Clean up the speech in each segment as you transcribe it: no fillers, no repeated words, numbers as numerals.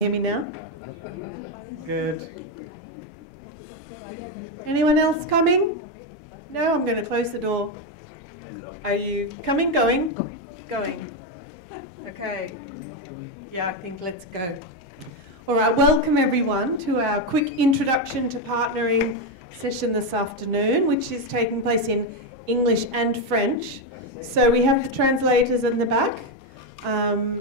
Hear me now? Good. Anyone else coming? No, I'm going to close the door. Are you coming? Going? Going. Okay. Yeah, I think let's go. All right, welcome everyone to our quick introduction to partnering session this afternoon, which is taking place in English and French. So we have the translators in the back,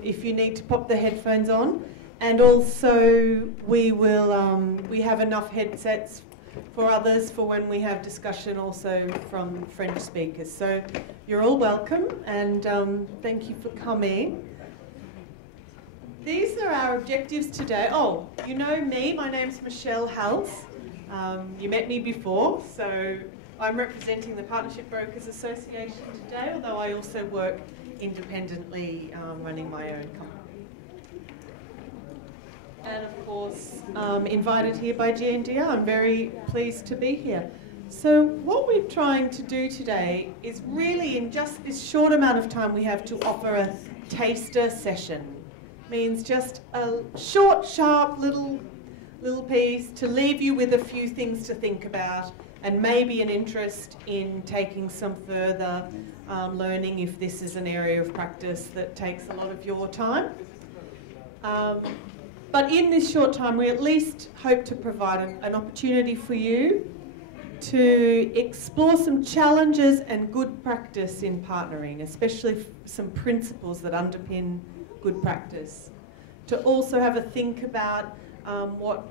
if you need to pop the headphones on. And also we have enough headsets for others for when we have discussion also from French speakers. So you're all welcome and thank you for coming. These are our objectives today. Oh, you know me, my name's Michelle Hals. You met me before, so I'm representing the Partnership Brokers Association today, although I also work independently running my own company. And of course, invited here by GNDR. I'm very pleased to be here. So what we're trying to do today is really, in just this short amount of time we have, to offer a taster session. Means just a short, sharp little piece to leave you with a few things to think about and maybe an interest in taking some further learning if this is an area of practice that takes a lot of your time. But in this short time, we at least hope to provide an opportunity for you to explore some challenges and good practice in partnering, especially some principles that underpin good practice. To also have a think about what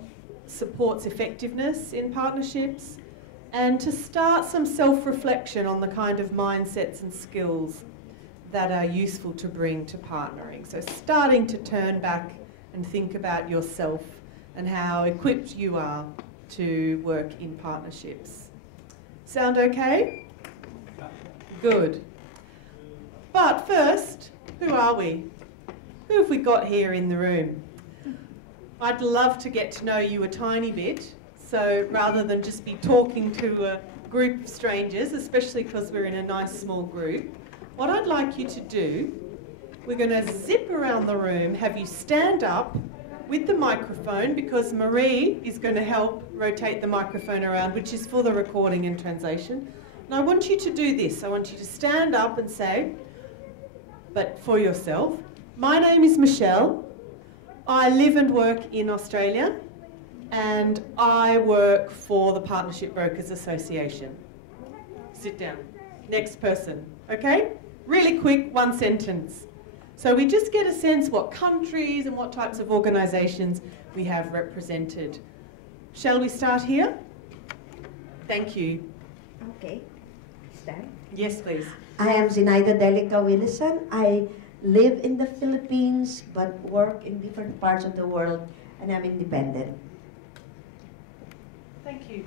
supports effectiveness in partnerships, and to start some self-reflection on the kind of mindsets and skills that are useful to bring to partnering. So starting to turn back and think about yourself and how equipped you are to work in partnerships. Sound okay? Good. But first, who are we? Who have we got here in the room? I'd love to get to know you a tiny bit, so rather than just be talking to a group of strangers, especially because we're in a nice small group, what I'd like you to do, we're going to zip around the room, have you stand up with the microphone, because Marie is going to help rotate the microphone around, which is for the recording and translation. And I want you to do this. I want you to stand up and say, but for yourself, my name is Michelle. I live and work in Australia, and I work for the Partnership Brokers Association. Sit down. Next person, okay? Really quick, one sentence. So we just get a sense what countries and what types of organisations we have represented. Shall we start here? Thank you. Okay. Start? Yes, please. I am Zinaida Delica Willison. I live in the Philippines but work in different parts of the world, and I'm independent. Thank you.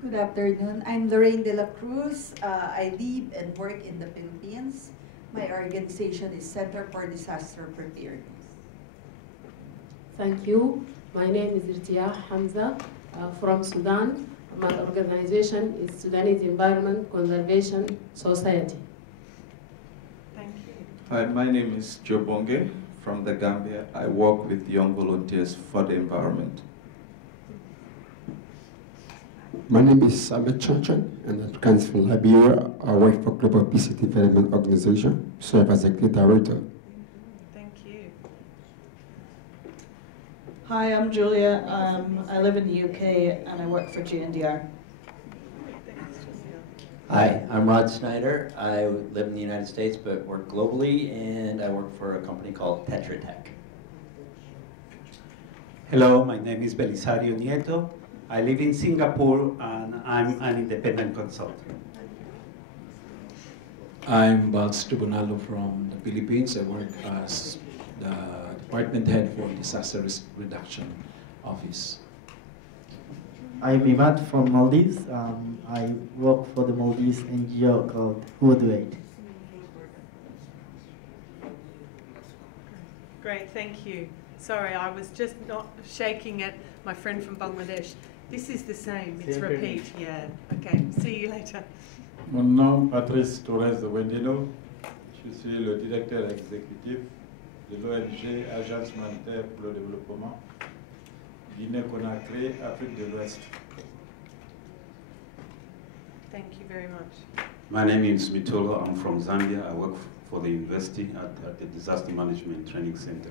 Good afternoon. I'm Lorraine De La Cruz. I live and work in the Philippines. My organization is Center for Disaster Preparedness. Thank you. My name is Irtia Hamza from Sudan. My organization is Sudanese Environment Conservation Society. Thank you. Hi, my name is Joe Bonge from the Gambia. I work with Young Volunteers for the Environment. My name is Ahmed Chanchan, and I'm from Liberia. I work for Global Peace and Development Organization, serve as Executive Director. Thank you. Hi, I'm Julia. I live in the UK and I work for GNDR. Hi, I'm Rod Snyder. I live in the United States but work globally, and I work for a company called Tetra Tech. Hello, my name is Belisario Nieto. I live in Singapore and I'm an independent consultant. I'm Balz Tribunalo from the Philippines. I work as the department head for Disaster Risk Reduction Office. I'm Imad from Maldives. I work for the Maldives NGO called Huaduate. Great, thank you. Sorry, I was just not shaking at my friend from Bangladesh. This is the same, it's repeat, yeah. Okay, see you later. Mon nom Patrice Torres de Wendino. Je suis le directeur exécutif de l'ONG Agence humanitaire pour le développement, Guinée-Conakry, Afrique de l'Ouest. Thank you very much. My name is Mitolo. I'm from Zambia. I work for the university at the Disaster Management Training Center.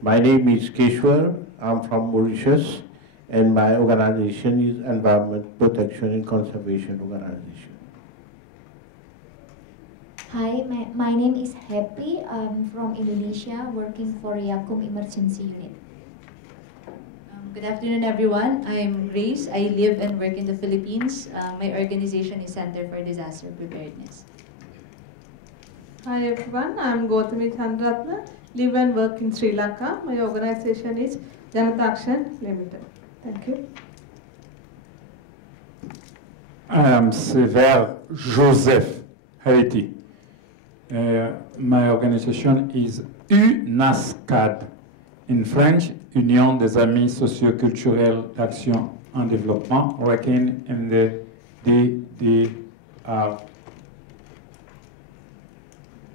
My name is Keshwar. I'm from Mauritius, and my organization is Environment Protection and Conservation Organization. Hi, my name is Happy. I'm from Indonesia, working for Yakum Emergency Unit. Good afternoon, everyone. I'm Grace. I live and work in the Philippines. My organization is Center for Disaster Preparedness. Hi, everyone. I'm Gautami Chandratna. Live and work in Sri Lanka. My organization is Janata Action Limited. Thank you. I am Sever Joseph, Haiti. My organization is UNASCAD. In French, Union des Amis Socioculturels d'Action en Développement, working in the DDR.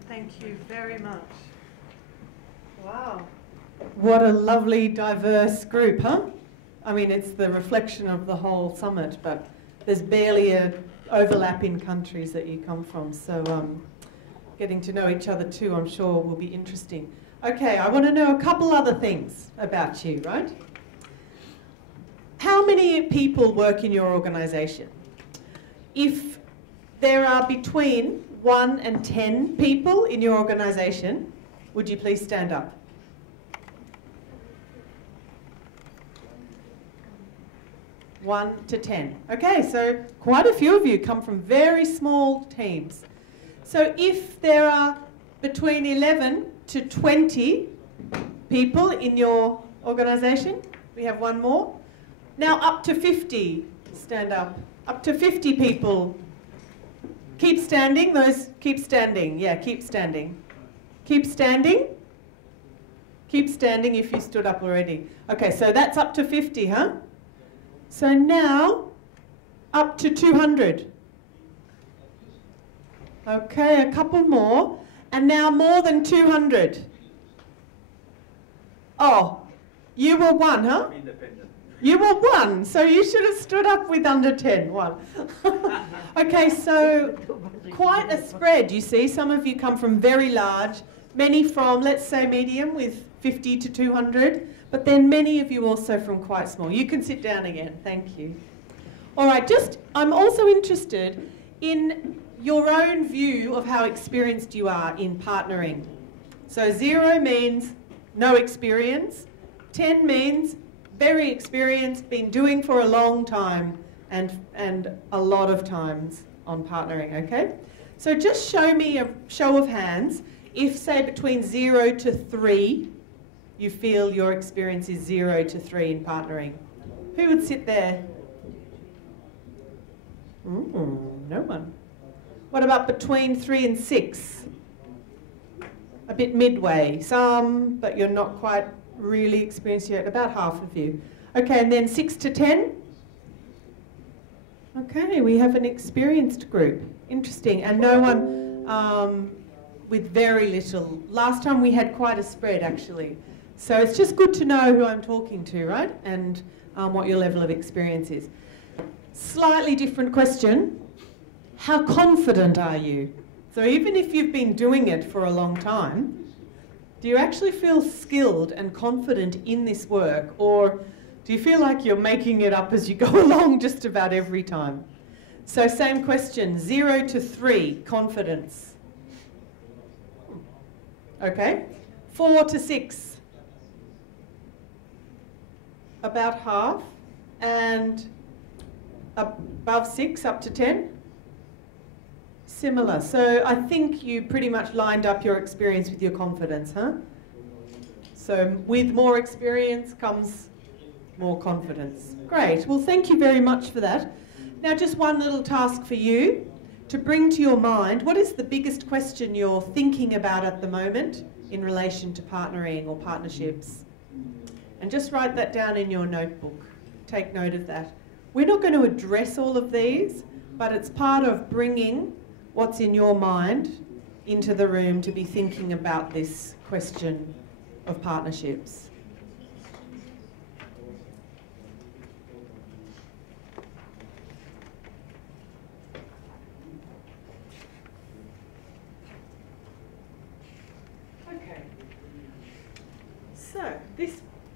Thank you very much. Wow. What a lovely, diverse group, huh? I mean, it's the reflection of the whole summit, but there's barely an overlap in countries that you come from. So getting to know each other too, I'm sure, will be interesting. Okay, I want to know a couple other things about you, right? How many people work in your organization? If there are between 1 and 10 people in your organization, would you please stand up? One to 10. Okay, so quite a few of you come from very small teams. So if there are between 11 to 20 people in your organization, we have one more. Now up to 50, stand up. Up to 50 people. Keep standing, those, keep standing. Yeah, keep standing. Keep standing. Keep standing if you stood up already. Okay, so that's up to 50, huh? So now, up to 200. Okay, a couple more. And now more than 200. Oh, you were 1, huh? Independent. You were 1, so you should have stood up with under 10. 1. Okay, so quite a spread, you see. Some of you come from very large, many from, let's say, medium with 50 to 200, but then many of you also from quite small. You can sit down again, thank you. All right, I'm also interested in your own view of how experienced you are in partnering. So 0 means no experience, 10 means very experienced, been doing for a long time and a lot of times on partnering, okay? So just show me a show of hands if, say, between 0 to 3, you feel your experience is 0 to 3 in partnering. Who would sit there? No one. What about between 3 and 6? A bit midway. Some, but you're not quite really experienced yet. About half of you. Okay, and then 6 to 10? Okay, we have an experienced group. Interesting. And no one with very little. Last time we had quite a spread, actually. So it's just good to know who I'm talking to, right? And what your level of experience is. Slightly different question. How confident are you? So even if you've been doing it for a long time, do you actually feel skilled and confident in this work? Or do you feel like you're making it up as you go along just about every time? So same question, 0 to 3, confidence. Okay, 4 to 6, about half, and above 6, up to 10? Similar. So I think you pretty much lined up your experience with your confidence, huh? So with more experience comes more confidence. Great. Well, thank you very much for that. Now, just one little task for you to bring to your mind, what is the biggest question you're thinking about at the moment in relation to partnering or partnerships? And just write that down in your notebook. Take note of that. We're not going to address all of these, but it's part of bringing what's in your mind into the room to be thinking about this question of partnerships? Okay. So,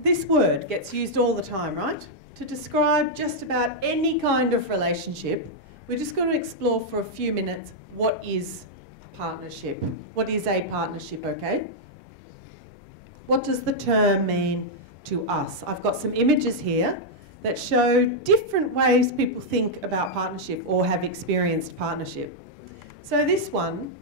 this word gets used all the time, right? To describe just about any kind of relationship. We're just going to explore for a few minutes what is partnership. What is a partnership, okay? What does the term mean to us? I've got some images here that show different ways people think about partnership or have experienced partnership. So this one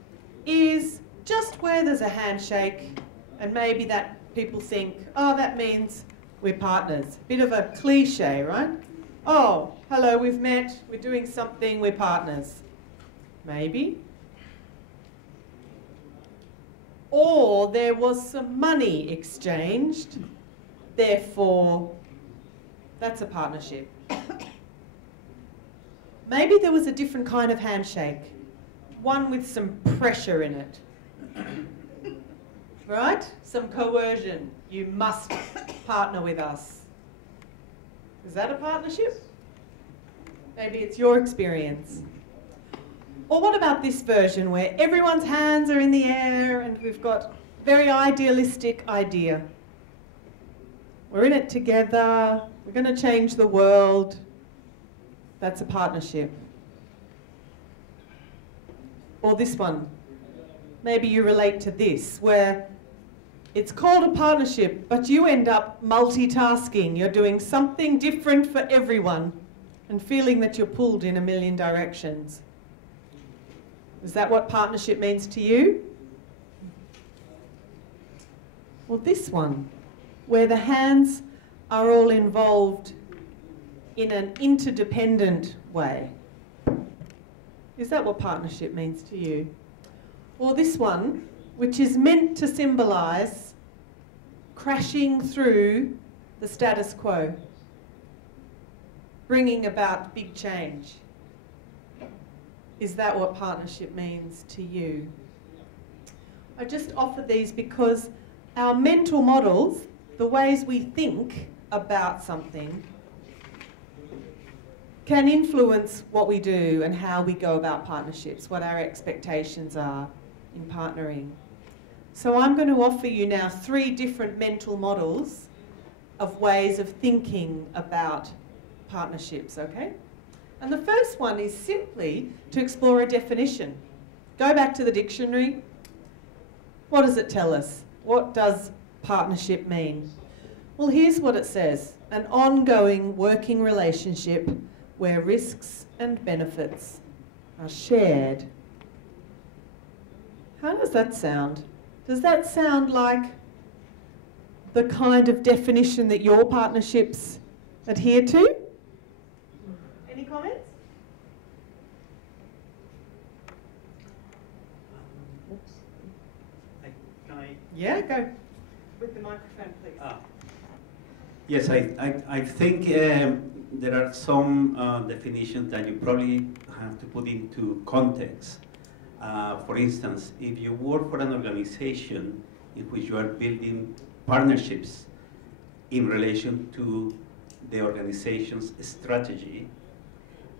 is just where there's a handshake and maybe that people think, oh, that means we're partners. Bit of a cliche, right? Oh, hello, we've met, we're doing something, we're partners. Maybe. Or there was some money exchanged, therefore that's a partnership. Maybe there was a different kind of handshake, one with some pressure in it. Right? Some coercion. You must partner with us. Is that a partnership? Maybe it's your experience. Or what about this version where everyone's hands are in the air and we've got a very idealistic idea? We're in it together, we're going to change the world. That's a partnership. Or this one. Maybe you relate to this, where it's called a partnership, but you end up multitasking. You're doing something different for everyone and feeling that you're pulled in a million directions. Is that what partnership means to you? Well, this one, where the hands are all involved in an interdependent way. Is that what partnership means to you? Or this one, which is meant to symbolise crashing through the status quo, bringing about big change. Is that what partnership means to you? I just offer these because our mental models, the ways we think about something, can influence what we do and how we go about partnerships, what our expectations are in partnering. So I'm going to offer you now 3 different mental models of ways of thinking about partnerships, okay? And the first one is simply to explore a definition. Go back to the dictionary. What does it tell us? What does partnership mean? Well, here's what it says. An ongoing working relationship where risks and benefits are shared. How does that sound? Does that sound like the kind of definition that your partnerships adhere to? Any comments? Yeah, go with the microphone, please. Yes, I think there are some definitions that you probably have to put into context. For instance, if you work for an organization in which you are building partnerships in relation to the organization's strategy,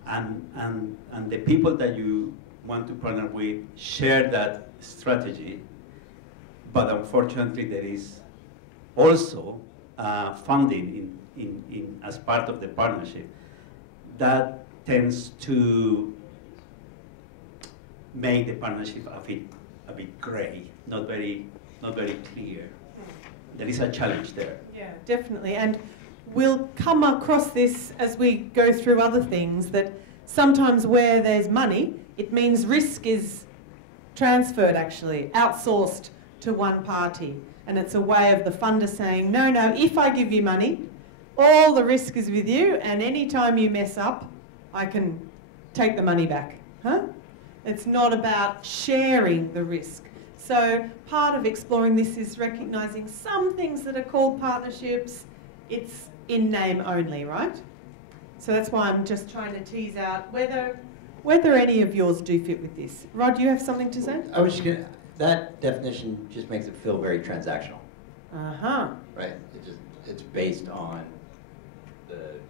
and the people that you want to partner with share that strategy, but unfortunately there is also funding as part of the partnership, that tends to make the partnership a bit gray, not very clear. There is a challenge there. Yeah, definitely. And we'll come across this as we go through other things, that sometimes where there's money, it means risk is transferred, actually, outsourced to one party. And it's a way of the funder saying, no, if I give you money, all the risk is with you, and any time you mess up, I can take the money back. Huh? It's not about sharing the risk. So part of exploring this is recognising some things that are called partnerships, it's in name only, right? So that's why I'm just trying to tease out whether any of yours do fit with this. Rod, you have something to say? that definition just makes it feel very transactional. Right? It's based on the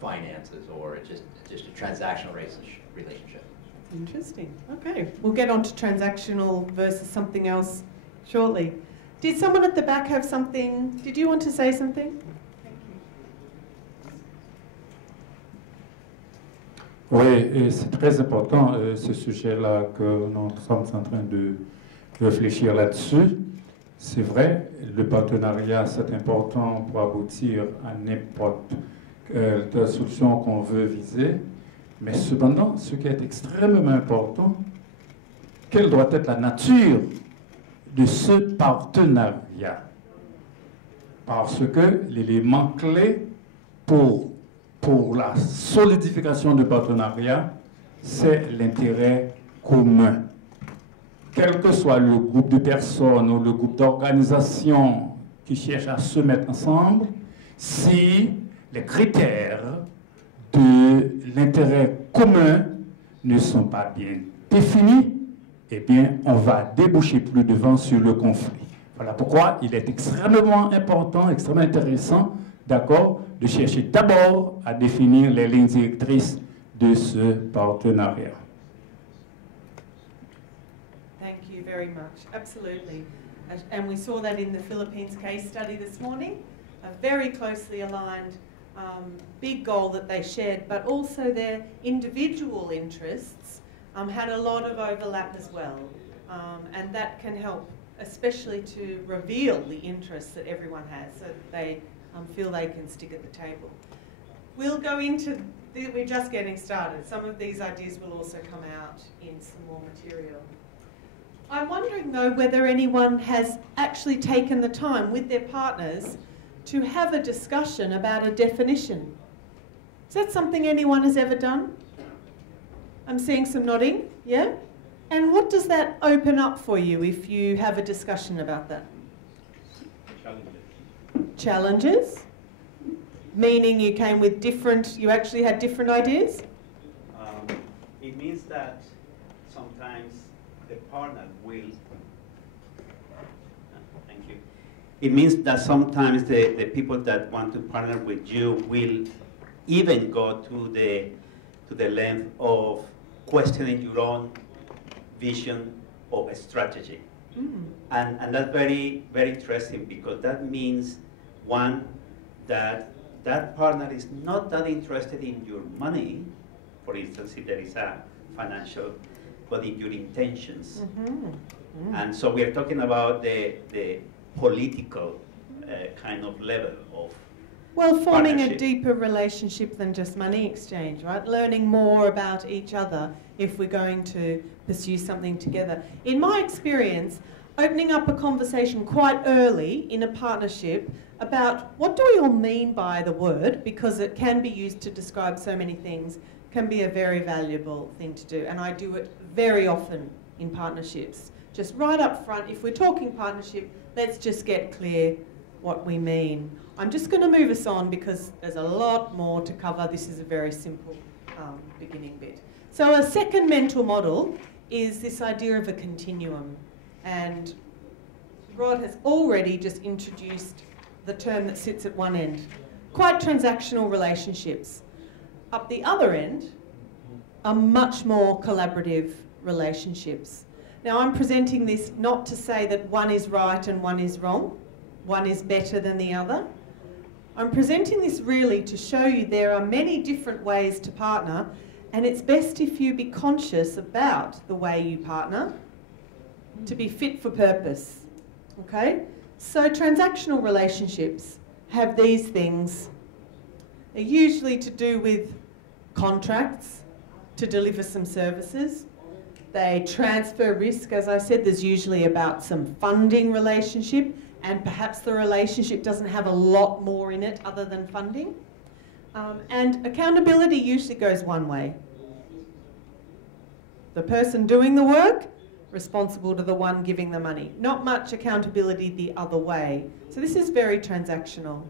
finances, or it's just a transactional relationship. Interesting. Okay, we'll get on to transactional versus something else shortly. Did someone at the back have something? Did you want to say something? Oui, et c'est très important ce sujet-là que nous sommes en train de réfléchir là-dessus. C'est vrai, le partenariat c'est important pour aboutir à n'importe quelle solution qu'on veut viser, mais cependant, ce qui est extrêmement important, quelle doit être la nature de ce partenariat? Parce que l'élément clé pour la solidification du partenariat, c'est l'intérêt commun. Quel que soit le groupe de personnes ou le groupe d'organisations qui cherchent à se mettre ensemble, si les critères de l'intérêt commun ne sont pas bien définis, eh bien, on va déboucher plus devant sur le conflit. Voilà pourquoi il est extrêmement important, extrêmement intéressant, d'accord, de chercher d'abord à définir les lignes directrices de ce partenariat. Thank you very much. Absolutely. And we saw that in the Philippines case study this morning, a very closely aligned big goal that they shared, but also their individual interests had a lot of overlap as well. And that can help, especially to reveal the interests that everyone has, so that they feel they can stick at the table. We'll go into, we're just getting started. Some of these ideas will also come out in some more material. I'm wondering though whether anyone has actually taken the time with their partners to have a discussion about a definition. Is that something anyone has ever done? I'm seeing some nodding, yeah? And what does that open up for you if you have a discussion about that? Challenges? Meaning you came with different, you actually had different ideas? It means that sometimes the partner will, thank you. It means that sometimes the people that want to partner with you will even go to the length of questioning your own vision or strategy. And that's very, very interesting, because that means, one, that partner is not that interested in your money, for instance, if there is a financial, but in your intentions. And so we are talking about the political kind of level of well, forming a deeper relationship than just money exchange, right? Learning more about each other if we're going to pursue something together. In my experience, opening up a conversation quite early in a partnership about what do we all mean by the word, because it can be used to describe so many things, can be a very valuable thing to do. And I do it very often in partnerships. Just right up front, if we're talking partnership, let's just get clear what we mean. I'm just going to move us on because there's a lot more to cover. This is a very simple beginning bit. So a second mental model is this idea of a continuum. And Rod has already just introduced the term that sits at one end. Quite transactional relationships. Up the other end are much more collaborative relationships. Now I'm presenting this not to say that one is right and one is wrong, one is better than the other. I'm presenting this really to show you there are many different ways to partner, and it's best if you be conscious about the way you partner to be fit for purpose, okay? So transactional relationships have these things. They're usually to do with contracts to deliver some services. They transfer risk, as I said. There's usually about some funding relationship, and perhaps the relationship doesn't have a lot more in it other than funding. And accountability usually goes one way. The person doing the work, responsible to the one giving the money. Not much accountability the other way. So this is very transactional.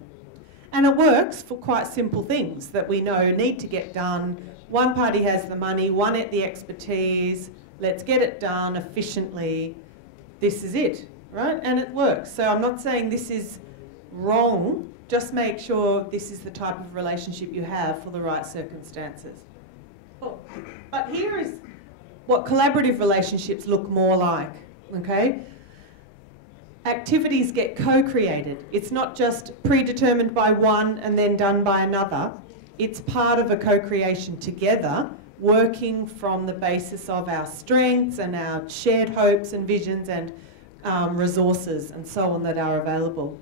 And it works for quite simple things that we know need to get done. One party has the money, one at the expertise. Let's get it done efficiently. this is it, right? And it works. So I'm not saying this is wrong, just make sure this is the type of relationship you have for the right circumstances. Oh, but here is what collaborative relationships look more like, okay? Activities get co-created. It's not just predetermined by one and then done by another. It's part of a co-creation together, working from the basis of our strengths and our shared hopes and visions and resources and so on that are available.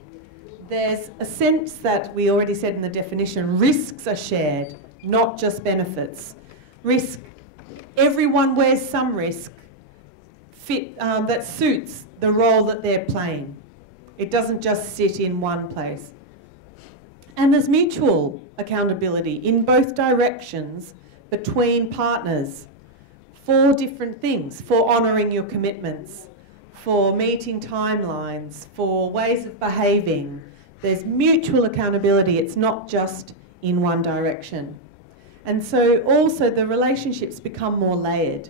There's a sense that we already said in the definition, risks are shared, not just benefits. Risk, everyone wears some risk that suits the role that they're playing. It doesn't just sit in one place. And there's mutual accountability in both directions between partners for different things, for honouring your commitments, for meeting timelines, for ways of behaving. There's mutual accountability. It's not just in one direction. And so also the relationships become more layered.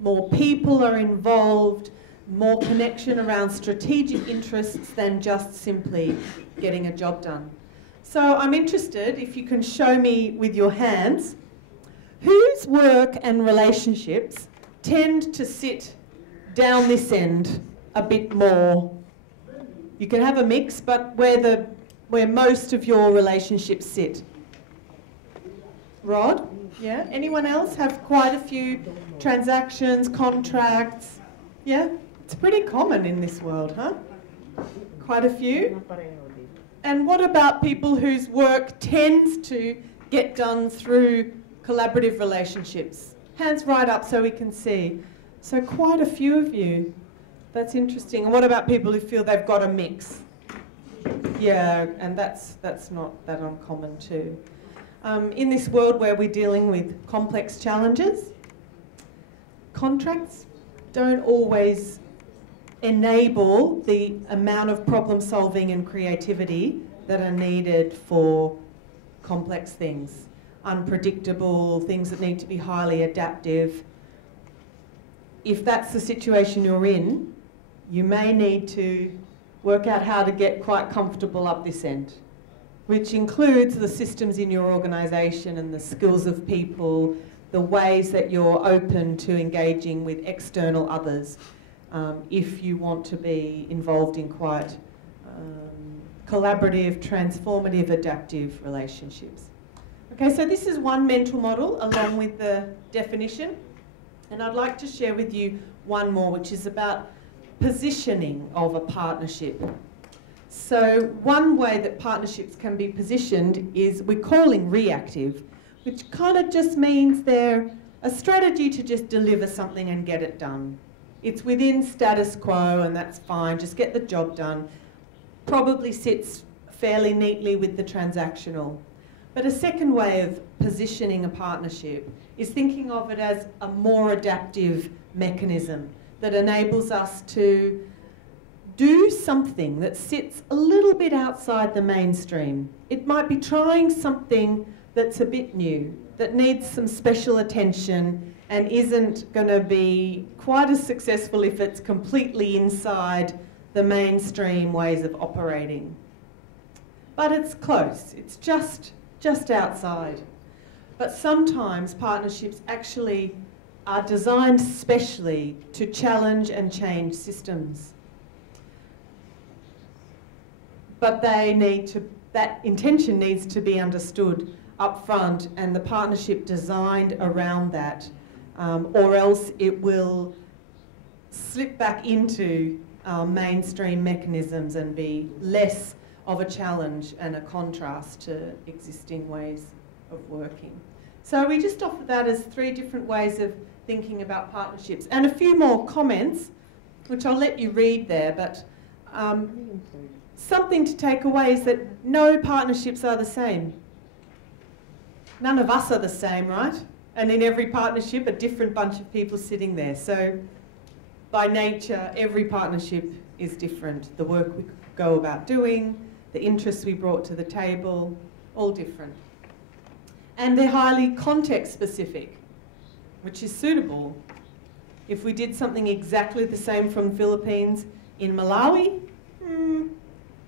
More people are involved, more connection around strategic interests than just simply getting a job done. So I'm interested, if you can show me with your hands, whose work and relationships tend to sit down this end a bit more. You can have a mix, but where most of your relationships sit. Rod? Yeah? Anyone else have quite a few transactions, contracts? Yeah? It's pretty common in this world, huh? Quite a few? And what about people whose work tends to get done through collaborative relationships? Hands right up so we can see. So quite a few of you. That's interesting. And what about people who feel they've got a mix? Yeah, and that's not that uncommon too. In this world where we're dealing with complex challenges, contracts don't always enable the amount of problem solving and creativity that are needed for complex things. Unpredictable, things that need to be highly adaptive. If that's the situation you're in, you may need to work out how to get quite comfortable up this end, which includes the systems in your organisation and the skills of people, the ways that you're open to engaging with external others, if you want to be involved in quite collaborative, transformative, adaptive relationships. Okay, so this is one mental model along with the definition, and I'd like to share with you one more, which is about positioning of a partnership. So one way that partnerships can be positioned is we're calling reactive, which kind of just means they're a strategy to just deliver something and get it done. It's within status quo and that's fine, just get the job done. Probably sits fairly neatly with the transactional. But a second way of positioning a partnership is thinking of it as a more adaptive mechanism that enables us to do something that sits a little bit outside the mainstream. It might be trying something that's a bit new, that needs some special attention and isn't going to be quite as successful if it's completely inside the mainstream ways of operating. But it's close, it's just outside. But sometimes partnerships actually are designed specially to challenge and change systems. But that intention needs to be understood up front and the partnership designed around that, or else it will slip back into mainstream mechanisms and be less of a challenge and a contrast to existing ways of working. So we just offer that as 3 different ways of thinking about partnerships. And a few more comments, which I'll let you read there, but something to take away is that no partnerships are the same. None of us are the same, right? And in every partnership, a different bunch of people sitting there. So by nature, every partnership is different. The work we go about doing, the interests we brought to the table, all different. And they're highly context specific, which is suitable If we did something exactly the same from Philippines in Malawi,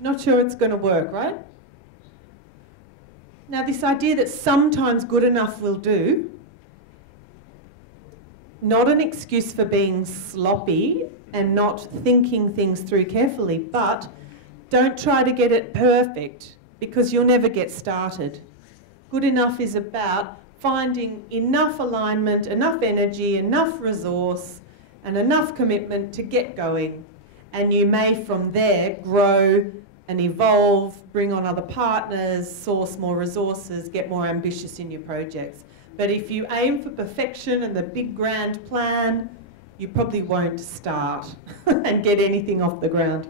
not sure it's going to work, right? Now, this idea that sometimes good enough will do, not an excuse for being sloppy and not thinking things through carefully, but don't try to get it perfect because you'll never get started. Good enough is about finding enough alignment, enough energy, enough resource, and enough commitment to get going. And you may from there grow and evolve, bring on other partners, source more resources, get more ambitious in your projects. But if you aim for perfection and the big grand plan, you probably won't start and get anything off the ground.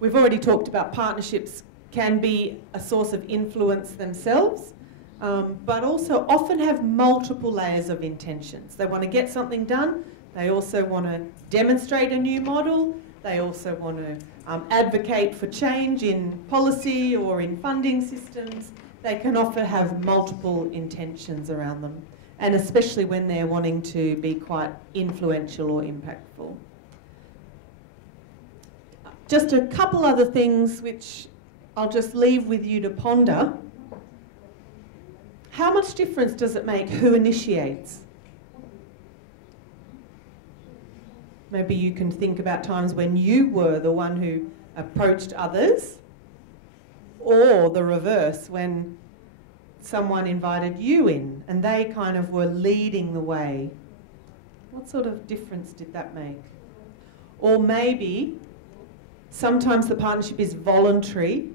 We've already talked about partnerships can be a source of influence themselves, but also often have multiple layers of intentions. They want to get something done. They also want to demonstrate a new model. They also want to advocate for change in policy or in funding systems. They can often have multiple intentions around them, and especially when they're wanting to be quite influential or impactful. Just a couple other things which I'll just leave with you to ponder. How much difference does it make who initiates? Maybe you can think about times when you were the one who approached others, or the reverse, when someone invited you in and they kind of were leading the way. What sort of difference did that make? Or maybe sometimes the partnership is voluntary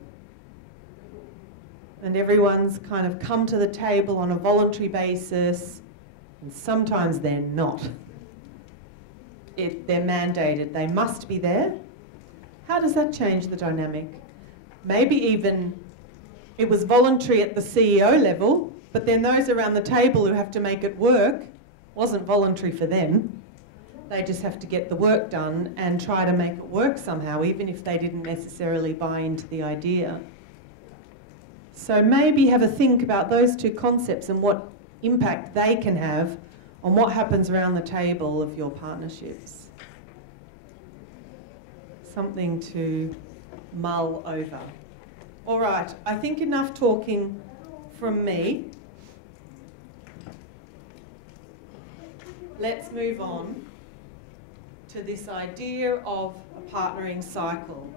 and everyone's kind of come to the table on a voluntary basis, and sometimes they're not. They're mandated, they must be there. How does that change the dynamic? Maybe even it was voluntary at the CEO level, but then those around the table who have to make it work wasn't voluntary for them. They just have to get the work done and try to make it work somehow, even if they didn't necessarily buy into the idea. So maybe have a think about those two concepts and what impact they can have on what happens around the table of your partnerships. Something to mull over. All right, I think enough talking from me. Let's move on to this idea of a partnering cycle.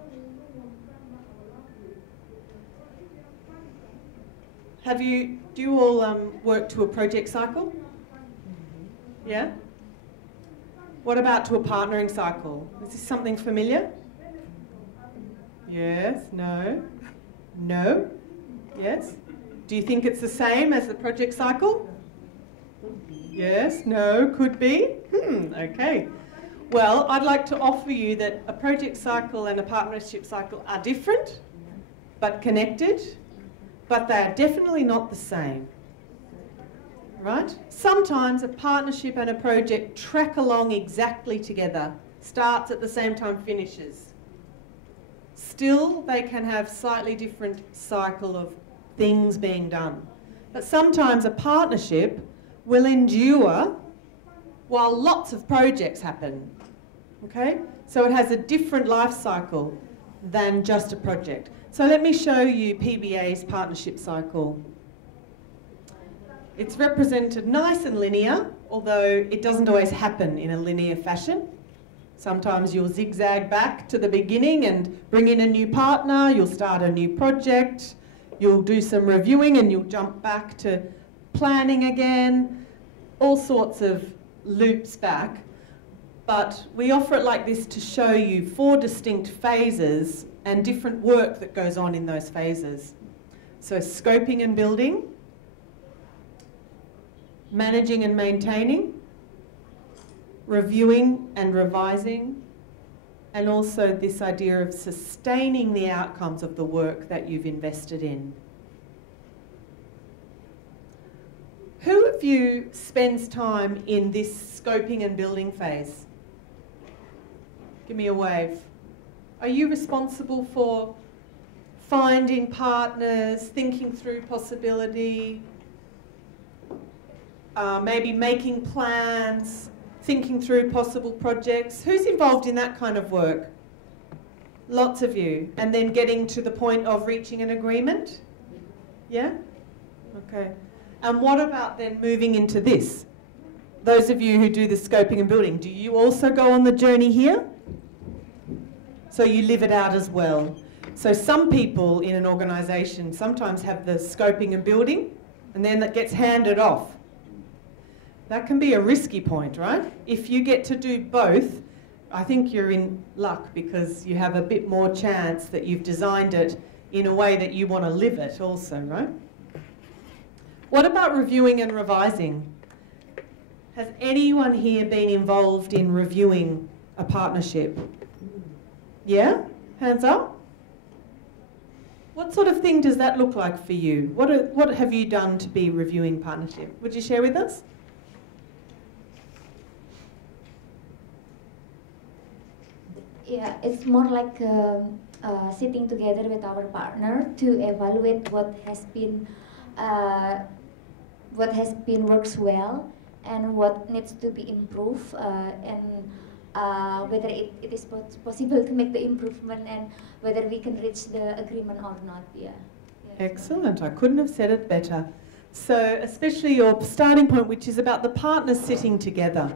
Do you all work to a project cycle? Yeah? What about to a partnering cycle? Is this something familiar? Yes, no, no, yes. Do you think it's the same as the project cycle? Yes, no, could be. Okay. Well, I'd like to offer you that a project cycle and a partnership cycle are different, but connected, but they are definitely not the same. Right? Sometimes a partnership and a project track along exactly together, starts at the same time, finishes. Still, they can have slightly different cycle of things being done. But sometimes a partnership will endure while lots of projects happen. Okay? So it has a different life cycle than just a project. So let me show you PBA's partnership cycle. It's represented nice and linear, although it doesn't always happen in a linear fashion. Sometimes you'll zigzag back to the beginning and bring in a new partner, you'll start a new project, you'll do some reviewing and you'll jump back to planning again, all sorts of loops back. But we offer it like this to show you 4 distinct phases and different work that goes on in those phases. So scoping and building, managing and maintaining, reviewing and revising, and also this idea of sustaining the outcomes of the work that you've invested in. Who of you spends time in this scoping and building phase? Give me a wave. Are you responsible for finding partners, thinking through possibility, maybe making plans, thinking through possible projects. Who's involved in that kind of work? Lots of you. And then getting to the point of reaching an agreement? Yeah? Okay. And what about then moving into this? Those of you who do the scoping and building, do you also go on the journey here? So you live it out as well. So some people in an organisation sometimes have the scoping and building, and then that gets handed off. That can be a risky point, right? If you get to do both, I think you're in luck because you have a bit more chance that you've designed it in a way that you want to live it also, right? What about reviewing and revising? Has anyone here been involved in reviewing a partnership? Yeah? Hands up? What sort of thing does that look like for you? What have you done to be reviewing partnership? Would you share with us? Yeah, it's more like sitting together with our partner to evaluate what has been works well and what needs to be improved, and whether it is possible to make the improvement and whether we can reach the agreement or not. Yeah. Excellent. I couldn't have said it better. So especially your starting point, which is about the partners sitting together.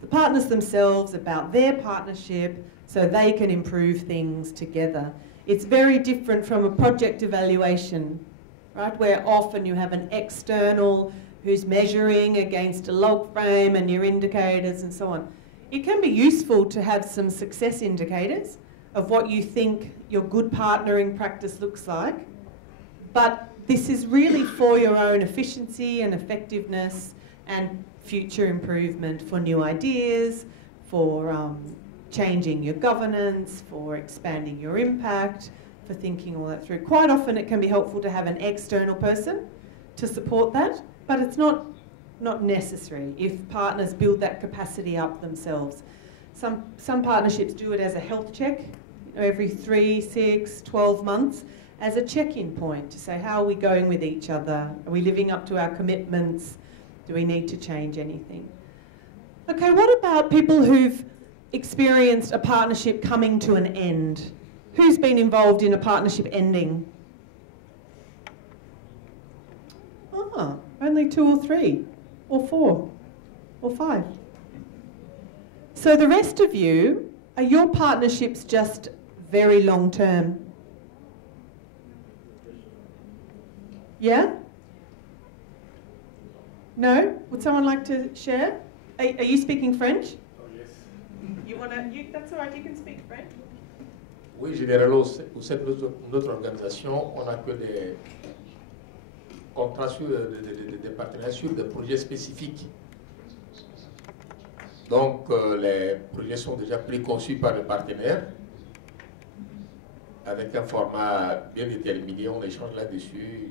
The partners themselves, about their partnership, so they can improve things together. It's very different from a project evaluation, right, where often you have an external who's measuring against a log frame and your indicators and so on. It can be useful to have some success indicators of what you think your good partnering practice looks like, but this is really for your own efficiency and effectiveness and future improvement, for new ideas, for changing your governance, for expanding your impact, for thinking all that through. Quite often it can be helpful to have an external person to support that, but it's not necessary if partners build that capacity up themselves. Some partnerships do it as a health check, every 3, 6, 12 months, as a check-in point to say, how are we going with each other? Are we living up to our commitments? Do we need to change anything? Okay, what about people who've experienced a partnership coming to an end? Who's been involved in a partnership ending? Ah, only 2 or 3, or 4, or 5. So the rest of you, are your partnerships just very long term? Yeah? No? Would someone like to share? Are you speaking French? Oh, yes. You wanna? That's all right. You can speak French. Oui, généralement, au sein de notre organisation, on n'a que des contrats sur des partenariats sur des projets spécifiques. Donc, les projets sont déjà préconçus par le partenaire avec un format bien déterminé. On échange là-dessus.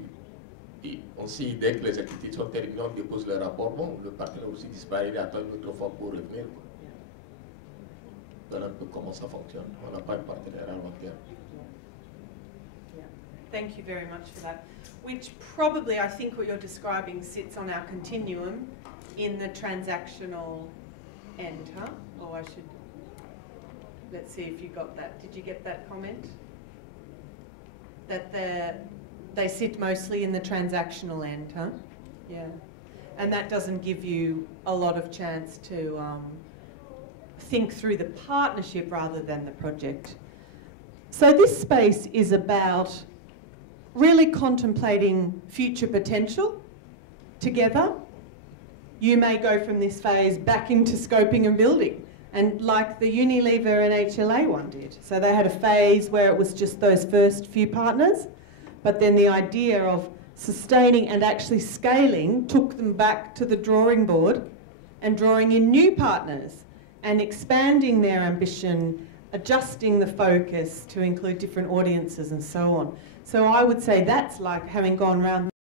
Et aussi, dès que les activités sont terminées, on dépose le rapport. Bon, le partenaire aussi disparaît, il attend une autre fois pour revenir. Voilà un peu comment ça fonctionne. On n'a pas de partenaire à long terme. Thank you very much for that. Which probably, I think what you're describing sits on our continuum in the transactional end, huh? Or I should, let's see if you got that. Did you get that comment? That they sit mostly in the transactional end, huh? Yeah. And that doesn't give you a lot of chance to think through the partnership rather than the project. So this space is about really contemplating future potential together. You may go from this phase back into scoping and building, and like the Unilever and HLA one did. So they had a phase where it was just those first few partners, but then the idea of sustaining and actually scaling took them back to the drawing board and drawing in new partners and expanding their ambition, adjusting the focus to include different audiences and so on. So I would say that's like having gone round